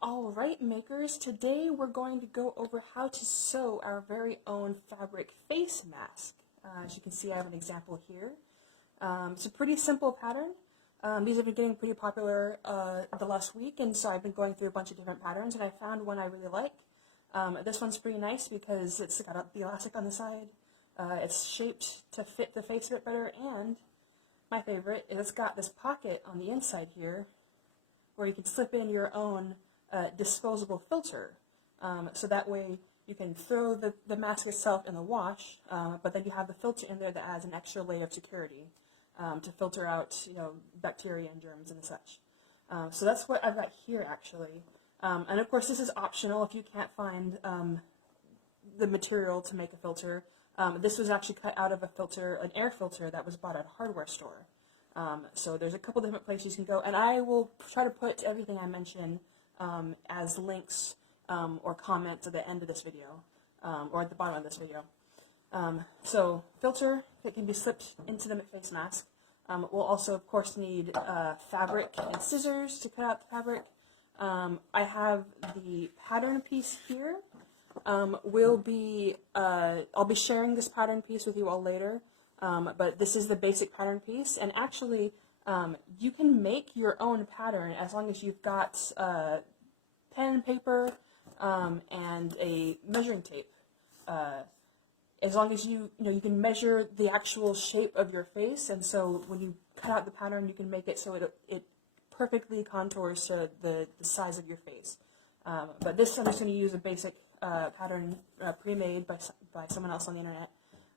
Alright makers, today we're going to go over how to sew our very own fabric face mask. As you can see, I have an example here. It's a pretty simple pattern. These have been getting pretty popular the last week, and so I've been going through a bunch of different patterns, and I found one I really like. This one's pretty nice because it's got the elastic on the side. It's shaped to fit the face a bit better, and my favorite is it's got this pocket on the inside here where you can slip in your own disposable filter. So that way you can throw the mask itself in the wash, but then you have the filter in there that adds an extra layer of security to filter out, bacteria and germs and such. So that's what I've got here actually. And of course this is optional if you can't find the material to make a filter. This was actually cut out of a filter, an air filter that was bought at a hardware store. So there's a couple different places you can go, and I will try to put everything I mention as links or comments at the end of this video, or at the bottom of this video. So filter that can be slipped into the face mask. We'll also, of course, need fabric and scissors to cut out the fabric. I have the pattern piece here. I'll be sharing this pattern piece with you all later, but this is the basic pattern piece, and actually you can make your own pattern as long as you've got pen and paper and a measuring tape. As long as you can measure the actual shape of your face, and so when you cut out the pattern, you can make it so it perfectly contours to the size of your face. But this I'm just going to use a basic pattern pre-made by someone else on the internet,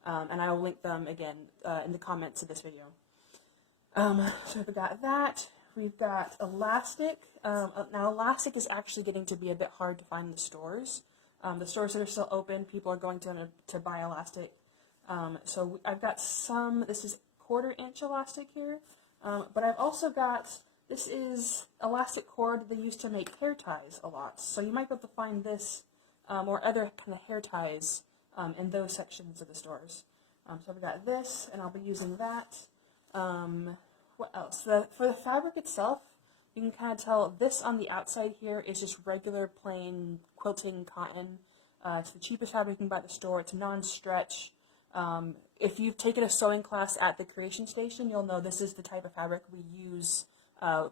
and I will link them again in the comments of this video. So we've got that. We've got elastic. Now elastic is actually getting to be a bit hard to find in the stores. The stores that are still open, people are going to buy elastic. So I've got some, this is 1/4 inch elastic here, but I've also got, this is elastic cord they used to make hair ties a lot. So you might be able to find this or other kind of hair ties in those sections of the stores. So I've got this, and I'll be using that. What else? For the fabric itself, you can kind of tell this on the outside here is just regular plain quilting cotton. It's the cheapest fabric you can buy at the store. It's non-stretch. If you've taken a sewing class at the Creation Station, you'll know this is the type of fabric we use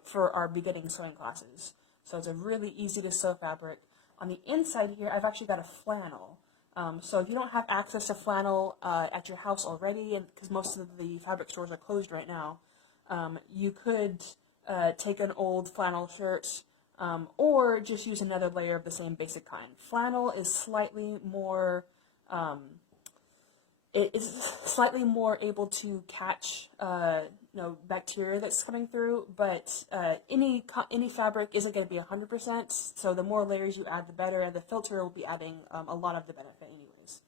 for our beginning sewing classes. So it's a really easy to sew fabric. On the inside here, I've actually got a flannel. So if you don't have access to flannel at your house already, and because most of the fabric stores are closed right now, you could take an old flannel shirt or just use another layer of the same basic kind. Flannel is slightly more able to catch bacteria that's coming through, but any fabric isn't going to be 100%, so the more layers you add the better, and the filter will be adding a lot of the benefit anyways.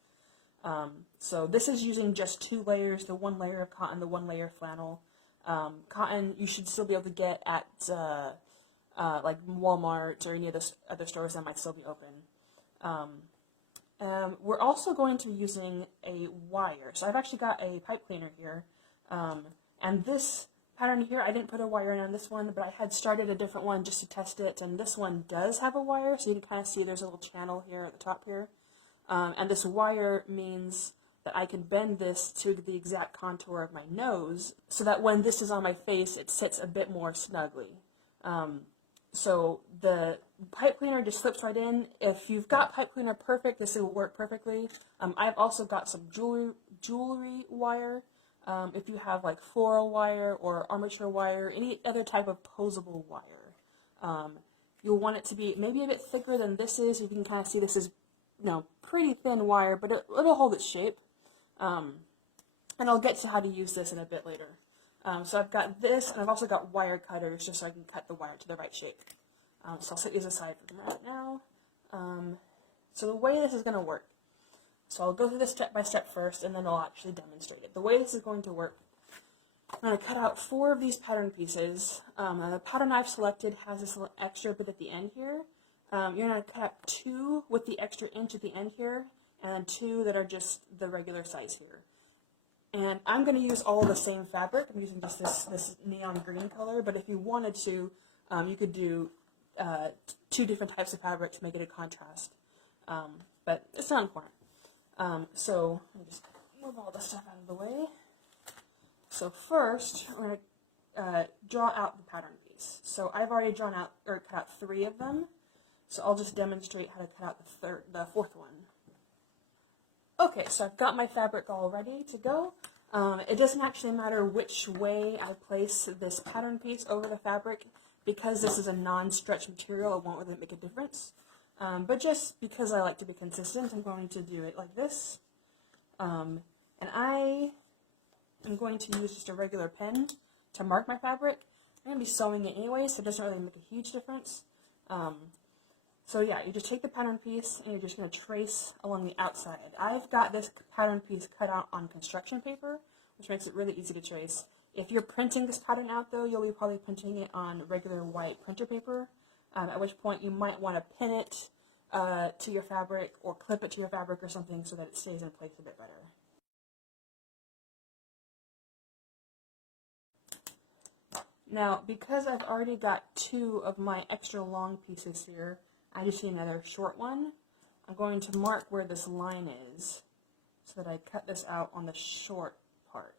So this is using just 2 layers, the 1 layer of cotton, the 1 layer of flannel. Cotton you should still be able to get at like Walmart or any of the other stores that might still be open. We're also going to be using a wire. So I've actually got a pipe cleaner here, and this pattern here, I didn't put a wire in on this one, but I had started a different one just to test it, and this one does have a wire, so you can kind of see there's a little channel here at the top here, and this wire means that I can bend this to the exact contour of my nose, so that when this is on my face, it sits a bit more snugly. So the pipe cleaner just slips right in. If you've got pipe cleaner perfect, this will work perfectly. I've also got some jewelry wire. If you have like floral wire or armature wire, any other type of posable wire, you'll want it to be maybe a bit thicker than this is. You can kind of see this is, pretty thin wire, but it'll hold its shape. And I'll get to how to use this in a bit later. So I've got this, and I've also got wire cutters just so I can cut the wire to the right shape. So I'll set these aside for right now. So the way this is going to work, so I'll go through this step by step first, and then I'll actually demonstrate it. The way this is going to work, I'm going to cut out 4 of these pattern pieces. And the pattern I've selected has this little extra bit at the end here. You're going to cut out 2 with the extra inch at the end here, and then 2 that are just the regular size here. And I'm going to use all the same fabric. I'm using just this neon green color, but if you wanted to, you could do two different types of fabric to make it a contrast. But it's not important. So let me just move all this stuff out of the way. So first, we're going to draw out the pattern piece. So I've already drawn out or cut out 3 of them. So I'll just demonstrate how to cut out the 4th one. Okay, so I've got my fabric all ready to go. It doesn't actually matter which way I place this pattern piece over the fabric. Because this is a non-stretch material, it won't really make a difference. But just because I like to be consistent, I'm going to do it like this. And I am going to use just a regular pen to mark my fabric. I'm going to be sewing it anyway, so it doesn't really make a huge difference. So yeah, you just take the pattern piece and you're just going to trace along the outside. I've got this pattern piece cut out on construction paper, which makes it really easy to trace. If you're printing this pattern out though, you'll be probably printing it on regular white printer paper, at which point you might want to pin it to your fabric or clip it to your fabric or something so that it stays in place a bit better. Now, because I've already got 2 of my extra long pieces here, I just need another short one. I'm going to mark where this line is so that I cut this out on the short part.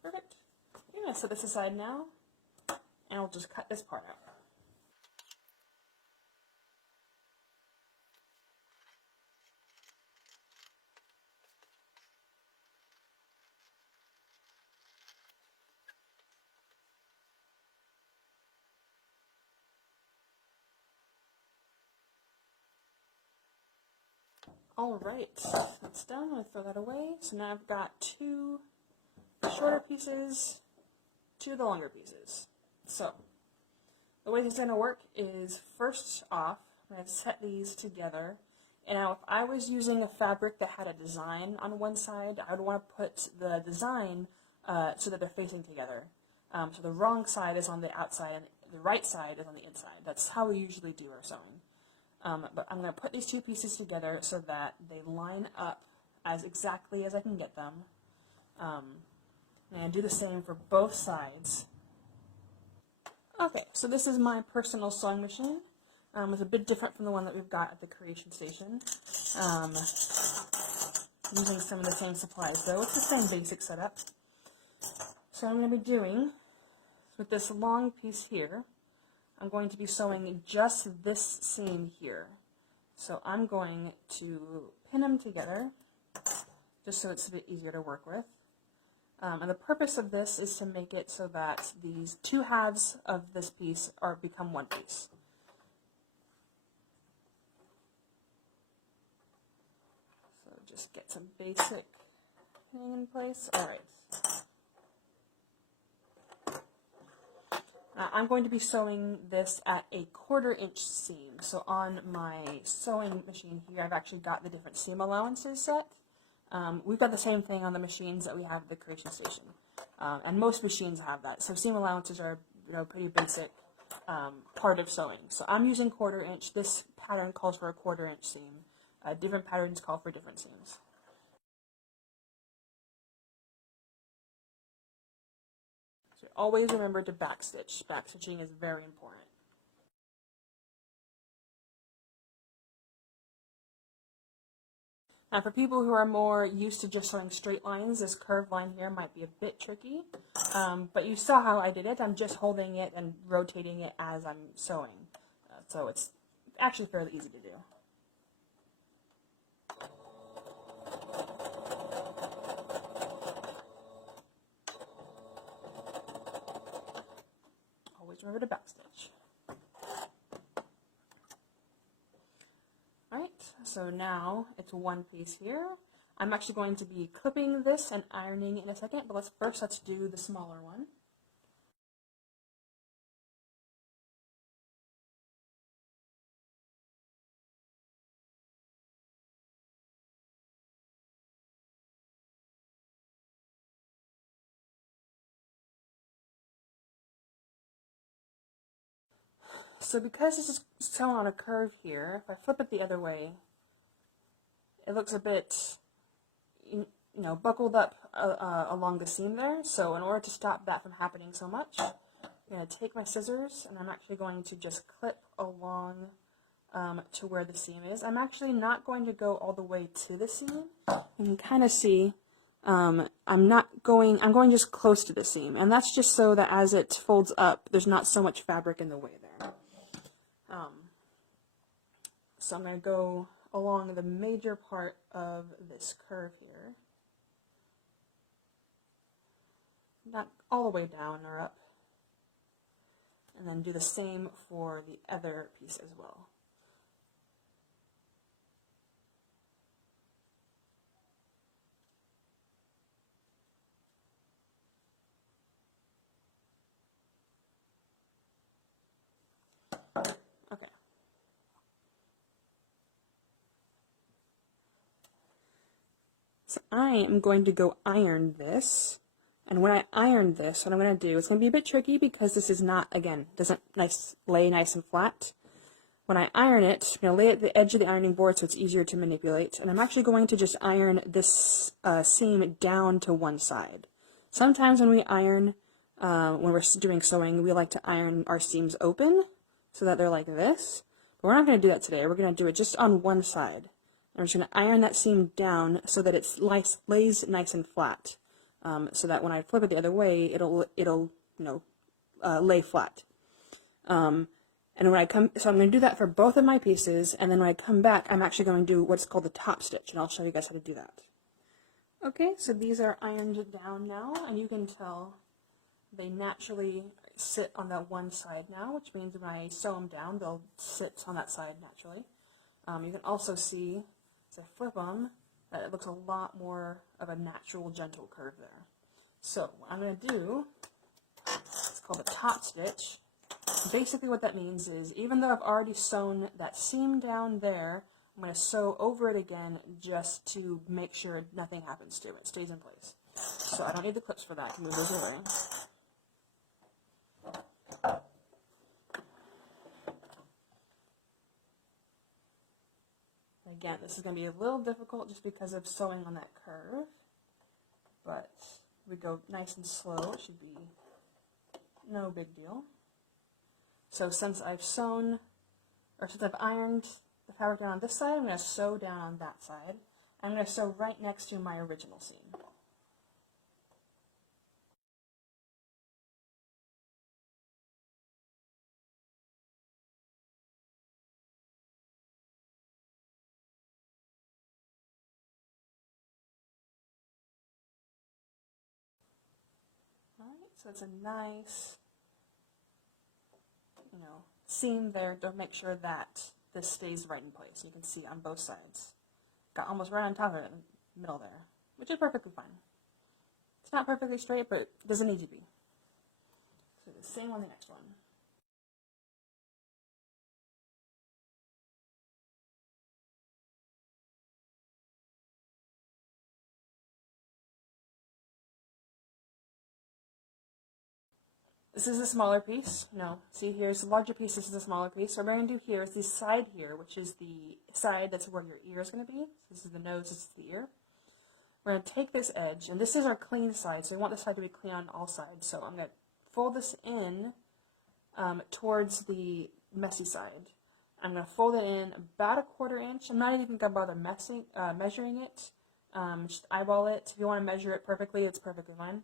Perfect. I'm going to set this aside now, and I'll just cut this part out. Alright, that's done. I'm going to throw that away. So now I've got 2 shorter pieces, 2 of the longer pieces. So, the way this is going to work is, first off, I'm going to set these together. And now if I was using a fabric that had a design on one side, I would want to put the design so that they're facing together. So the wrong side is on the outside and the right side is on the inside. That's how we usually do our sewing. But I'm going to put these 2 pieces together so that they line up as exactly as I can get them. And do the same for both sides. Okay, so this is my personal sewing machine. It's a bit different from the one that we've got at the Creation Station. Using some of the same supplies though. It's the same basic setup. So I'm going to be doing, with this long piece here, I'm going to be sewing just this seam here. So I'm going to pin them together, just so it's a bit easier to work with. And the purpose of this is to make it so that these 2 halves of this piece become one piece. So just get some basic pinning in place. Alright. I'm going to be sewing this at a 1/4 inch seam. So on my sewing machine here, I've actually got the different seam allowances set. We've got the same thing on the machines that we have at the Creation Station. And most machines have that. So seam allowances are a pretty basic part of sewing. So I'm using 1/4 inch. This pattern calls for a 1/4 inch seam. Different patterns call for different seams. So always remember to backstitch. Backstitching is very important. Now for people who are more used to just sewing straight lines, this curved line here might be a bit tricky. But you saw how I did it. I'm just holding it and rotating it as I'm sewing. So it's actually fairly easy to do. Always remember to backstitch. Alright, so now it's one piece here. I'm actually going to be clipping this and ironing in a second, but let's do the smaller one. So because this is sewn on a curve here, if I flip it the other way, it looks a bit, you know, buckled up along the seam there. So in order to stop that from happening so much, I'm going to take my scissors and I'm actually going to just clip along to where the seam is. I'm actually not going to go all the way to the seam. You can kind of see I'm going just close to the seam, and that's just so that as it folds up, there's not so much fabric in the way there. So I'm going to go along the major part of this curve here. Not all the way down or up. And then do the same for the other piece as well. Okay. So I am going to go iron this. And when I iron this, what I'm going to do, it's going to be a bit tricky because this is not, again, doesn't lay nice and flat. When I iron it, I'm going to lay it at the edge of the ironing board so it's easier to manipulate. And I'm actually going to just iron this seam down to one side. Sometimes when we iron, when we're doing sewing, we like to iron our seams open so that they're like this. But we're not going to do that today. We're going to do it just on one side. And I'm just going to iron that seam down so that it lays nice and flat. So that when I flip it the other way, it'll lay flat. And when I come, so I'm going to do that for both of my pieces, and then when I come back, I'm actually going to do what's called the top stitch, and I'll show you guys how to do that. Okay, so these are ironed down now, and you can tell they naturally sit on that one side now, which means when I sew them down, they'll sit on that side naturally. You can also see, as I flip them, that it looks a lot more of a natural, gentle curve there. So what I'm going to do, it's called the top stitch. Basically what that means is, even though I've already sewn that seam down there, I'm going to sew over it again just to make sure nothing happens to it. It stays in place. So I don't need the clips for that. I can move those away. Again, this is going to be a little difficult just because of sewing on that curve, but we go nice and slow. It should be no big deal. So since I've sewn, or since I've ironed the fabric down on this side, I'm going to sew down on that side. I'm going to sew right next to my original seam. Alright, so it's a nice, seam there to make sure that this stays right in place. You can see on both sides. Got almost right on top of it in the middle there, which is perfectly fine. It's not perfectly straight, but it doesn't need to be. So the same on the next one. This is a smaller piece. No, see, here's a larger piece. This is a smaller piece. So what we're going to do here is the side here, which is the side that's where your ear is going to be. This is the nose, this is the ear. We're going to take this edge, and this is our clean side, so we want this side to be clean on all sides. So I'm going to fold this in towards the messy side. I'm going to fold it in about 1/4 inch. I'm not even going to bother measuring it. Just eyeball it. If you want to measure it perfectly, it's perfectly fine.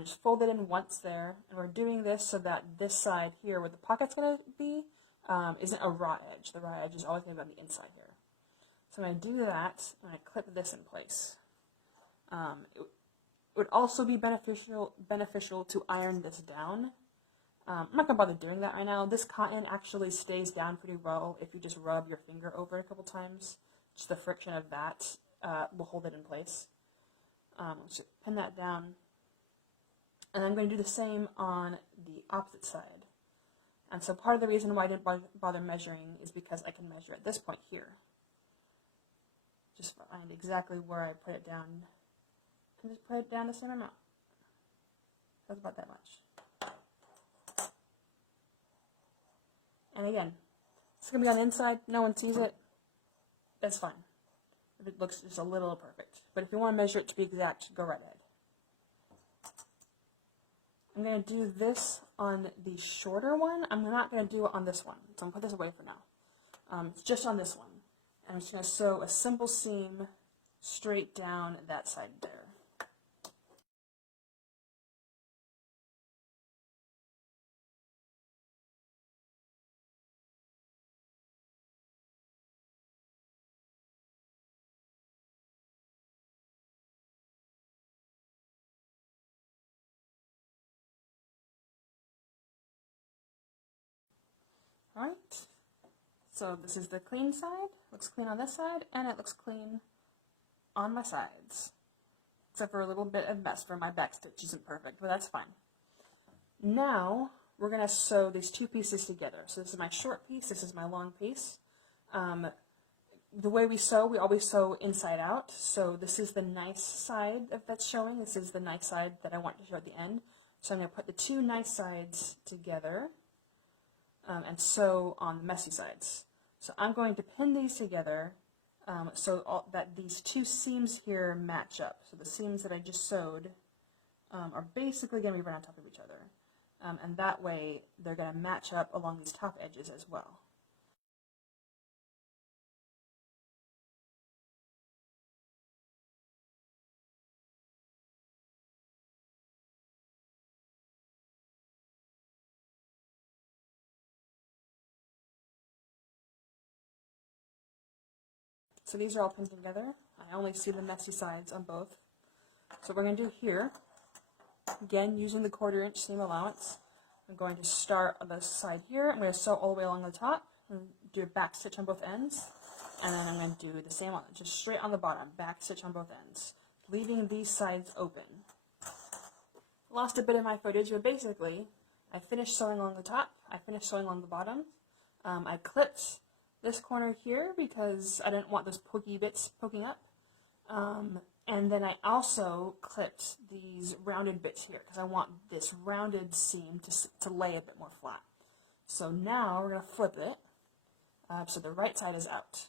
Just fold it in once there, and we're doing this so that this side here, where the pocket's going to be, isn't a raw edge. The raw edge is always going to be on the inside here. So I'm going to do that. I'm going to clip this in place. It would also be beneficial to iron this down. I'm not going to bother doing that right now. This cotton actually stays down pretty well if you just rub your finger over it a couple times. Just the friction of that will hold it in place. So pin that down. And I'm going to do the same on the opposite side. And so part of the reason why I didn't bother measuring is because I can measure at this point here. Just find exactly where I put it down. I can just put it down the same amount. That's about that much. And again, it's going to be on the inside, no one sees it, that's fine. If it looks just a little imperfect. But if you want to measure it to be exact, go right ahead. I'm going to do this on the shorter one. I'm not going to do it on this one. So I'm going to put this away for now. It's just on this one. And I'm just going to sew a simple seam straight down that side there. Alright, so this is the clean side. Looks clean on this side, and it looks clean on my sides. Except for a little bit of mess where my back stitch isn't perfect, but that's fine. Now, we're going to sew these two pieces together. So this is my short piece, this is my long piece. The way we sew, we always sew inside out. So this is the nice side that's showing. This is the nice side that I want to show at the end. So I'm going to put the two nice sides together. And sew on the messy sides. So I'm going to pin these together so that these two seams here match up. So the seams that I just sewed are basically going to be right on top of each other. And that way they're going to match up along these top edges as well. So these are all pinned together. I only see the messy sides on both. So what we're going to do here, again using the 1/4 inch seam allowance, I'm going to start on the side here. I'm going to sew all the way along the top and do a back stitch on both ends. And then I'm going to do the same one, just straight on the bottom, back stitch on both ends, leaving these sides open. Lost a bit of my footage, but basically I finished sewing along the top, I finished sewing along the bottom. I clipped this corner here because I didn't want those pokey bits poking up. And then I also clipped these rounded bits here because I want this rounded seam to lay a bit more flat. So now we're going to flip it so the right side is out.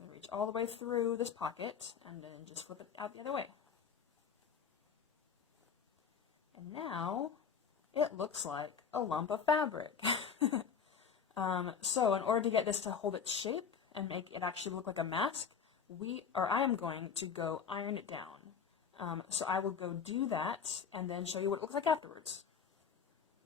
I'm going to reach all the way through this pocket and then just flip it out the other way. And now it looks like a lump of fabric. So in order to get this to hold its shape and make it actually look like a mask, I am going to go iron it down. So I will go do that and then show you what it looks like afterwards.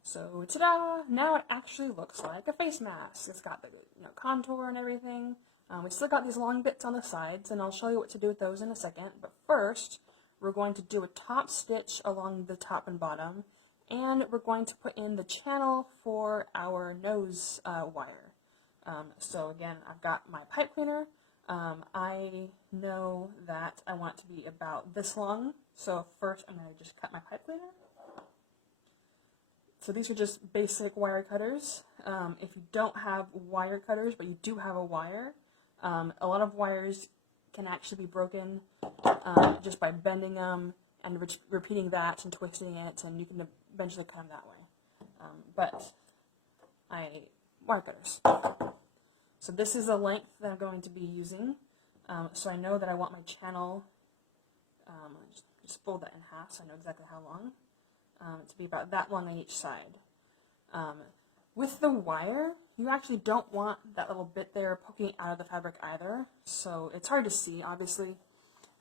So ta-da! Now it actually looks like a face mask. It's got the contour and everything. We still got these long bits on the sides, and I'll show you what to do with those in a second. But first, we're going to do a top stitch along the top and bottom, and we're going to put in the channel for our nose wire. So again, I've got my pipe cleaner. I know that I want it to be about this long, so first I'm going to just cut my pipe cleaner. So these are just basic wire cutters. If you don't have wire cutters, but you do have a wire, a lot of wires can actually be broken just by bending them and repeating that and twisting it, and you can eventually cut them that way. Wire cutters. So this is the length that I'm going to be using. So I know that I want my channel, just fold that in half so I know exactly how long, to be about that long on each side. With the wire, you actually don't want that little bit there poking out of the fabric either, so it's hard to see, obviously.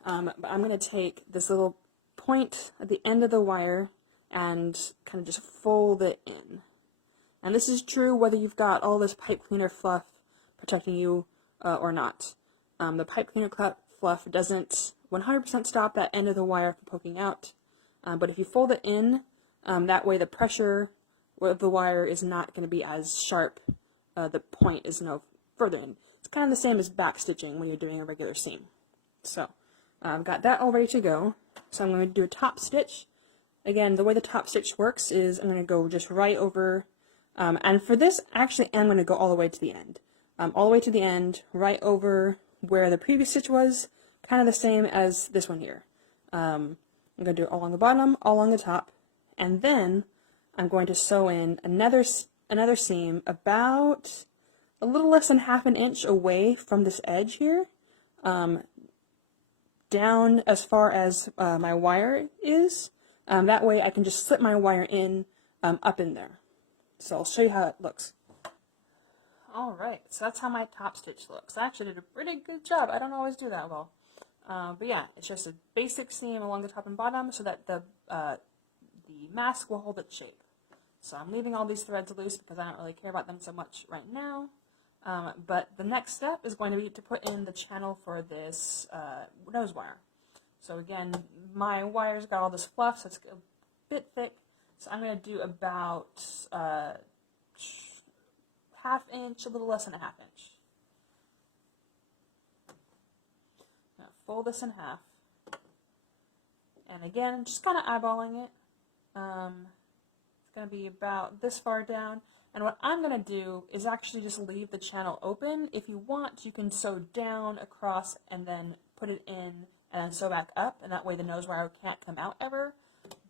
But I'm going to take this little point at the end of the wire and kind of just fold it in. And this is true whether you've got all this pipe cleaner fluff protecting you or not. The pipe cleaner fluff doesn't 100% stop that end of the wire from poking out, but if you fold it in, that way the pressure of the wire is not going to be as sharp. The point is no further in. It's kind of the same as back stitching when you're doing a regular seam. So I've got that all ready to go. So I'm going to do a top stitch. Again, the way the top stitch works is I'm going to go just right over, and for this actually I'm going to go all the way to the end. All the way to the end, right over where the previous stitch was, kind of the same as this one here. I'm going to do it all along the bottom, all along the top, and then I'm going to sew in another another seam about a little less than half an inch away from this edge here, down as far as my wire is. That way I can just slip my wire in up in there. So I'll show you how it looks. Alright, so that's how my top stitch looks. I actually did a pretty good job. I don't always do that well. But yeah, it's just a basic seam along the top and bottom so that the mask will hold its shape. So I'm leaving all these threads loose because I don't really care about them so much right now. But the next step is going to be to put in the channel for this nose wire. So again, my wire's got all this fluff, so it's a bit thick. So I'm going to do about half inch, a little less than a half inch. I'm going to fold this in half. And again, just kind of eyeballing it. It's going to be about this far down. And what I'm going to do is actually just leave the channel open. If you want, you can sew down across and then put it in and then sew back up, and that way the nose wire can't come out ever.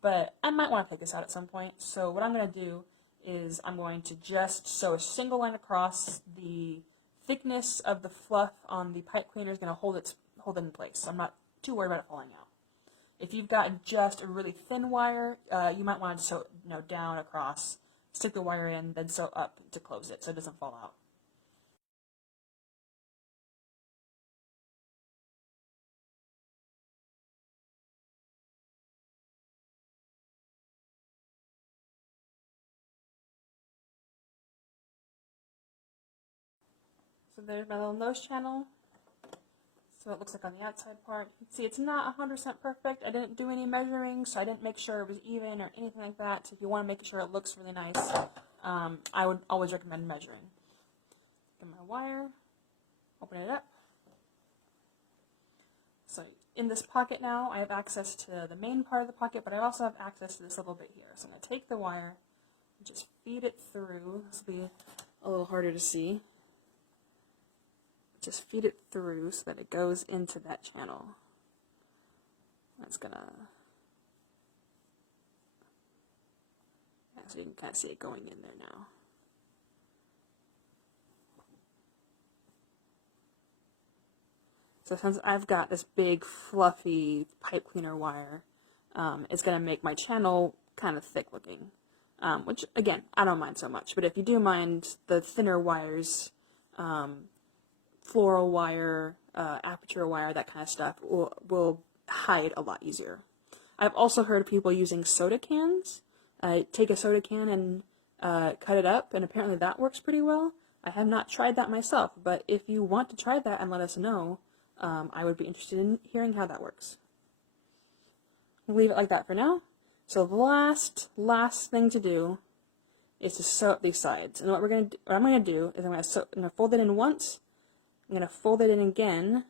But I might want to take this out at some point. So what I'm going to do is I'm going to just sew a single line across. The thickness of the fluff on the pipe cleaner is going to hold it in place. So I'm not too worried about it falling out. If you've got just a really thin wire, you might want to sew down across, stick the wire in, then sew up to close it so it doesn't fall out. So there's my little nose channel. So it looks like on the outside part. You can see it's not 100% perfect. I didn't do any measuring, so I didn't make sure it was even or anything like that. So if you want to make sure it looks really nice, I would always recommend measuring. Get my wire, open it up. So in this pocket now, I have access to the main part of the pocket, but I also have access to this little bit here. So I'm going to take the wire and just feed it through. This will be a little harder to see. Just feed it through so that it goes into that channel. That's gonna, so you can kind of see it going in there now. So since I've got this big fluffy pipe cleaner wire, it's gonna make my channel kind of thick looking, which again, I don't mind so much, but if you do mind the thinner wires, floral wire, aperture wire, that kind of stuff will hide a lot easier. I've also heard people using soda cans. Take a soda can and cut it up, and apparently that works pretty well. I have not tried that myself, but if you want to try that and let us know, I would be interested in hearing how that works. We'll leave it like that for now. So the last thing to do is to sew up these sides. And what I'm going to do is I'm going to fold it in once. I'm going to fold it in again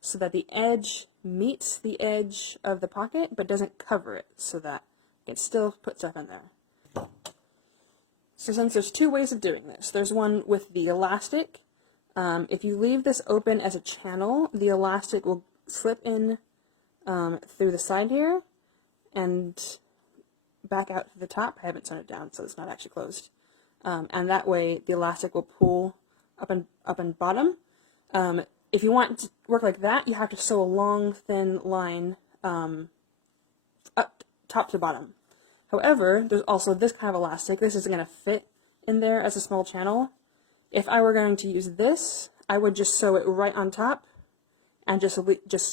so that the edge meets the edge of the pocket but doesn't cover it, so that it still puts stuff in there. So since there's two ways of doing this, there's one with the elastic. If you leave this open as a channel, the elastic will slip in through the side here and back out to the top. I haven't sewn it down, so it's not actually closed. And that way the elastic will pull up and bottom. If you want to work like that, you have to sew a long, thin line up top to bottom. However, there's also this kind of elastic. This isn't going to fit in there as a small channel. If I were going to use this, I would just sew it right on top and just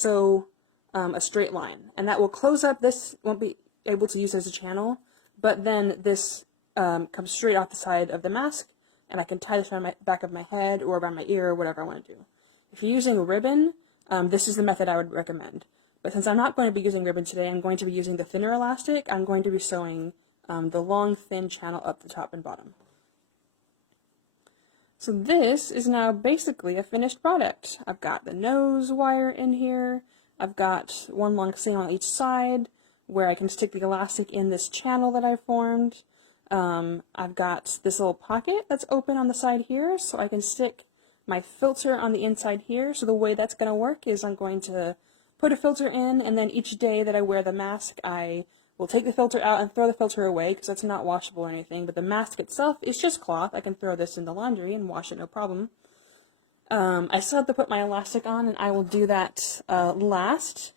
sew a straight line. And that will close up. This won't be able to use as a channel, but then this comes straight off the side of the mask, and I can tie this around my back of my head or around my ear or whatever I want to do. If you're using a ribbon, this is the method I would recommend. But since I'm not going to be using ribbon today, I'm going to be using the thinner elastic. I'm going to be sewing the long, thin channel up the top and bottom. So this is now basically a finished product. I've got the nose wire in here. I've got one long seam on each side where I can stick the elastic in this channel that I formed. I've got this little pocket that's open on the side here, so I can stick my filter on the inside here. So the way that's going to work is I'm going to put a filter in, and then each day that I wear the mask, I we'll take the filter out and throw the filter away because that's not washable or anything, but the mask itself is just cloth. I can throw this in the laundry and wash it no problem. I still have to put my elastic on, and I will do that last.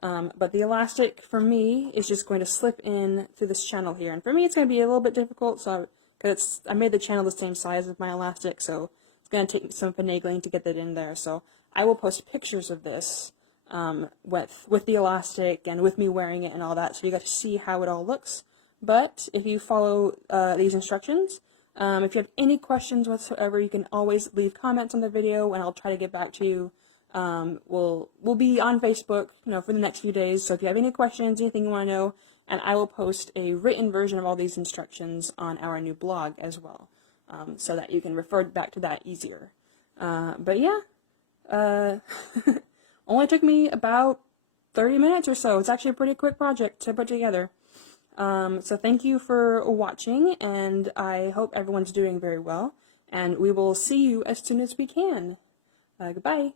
But the elastic for me is just going to slip in through this channel here, and for me it's going to be a little bit difficult, so because I made the channel the same size as my elastic, so it's going to take some finagling to get that in there. So I will post pictures of this with the elastic and with me wearing it and all that, so you get to see how it all looks. But if you follow these instructions, if you have any questions whatsoever, you can always leave comments on the video, and I'll try to get back to you. We'll be on Facebook, for the next few days. So if you have any questions, anything you want to know, and I will post a written version of all these instructions on our new blog as well, so that you can refer back to that easier. But yeah, only took me about 30 minutes or so. It's actually a pretty quick project to put together. So thank you for watching, and I hope everyone's doing very well, and we will see you as soon as we can. Goodbye.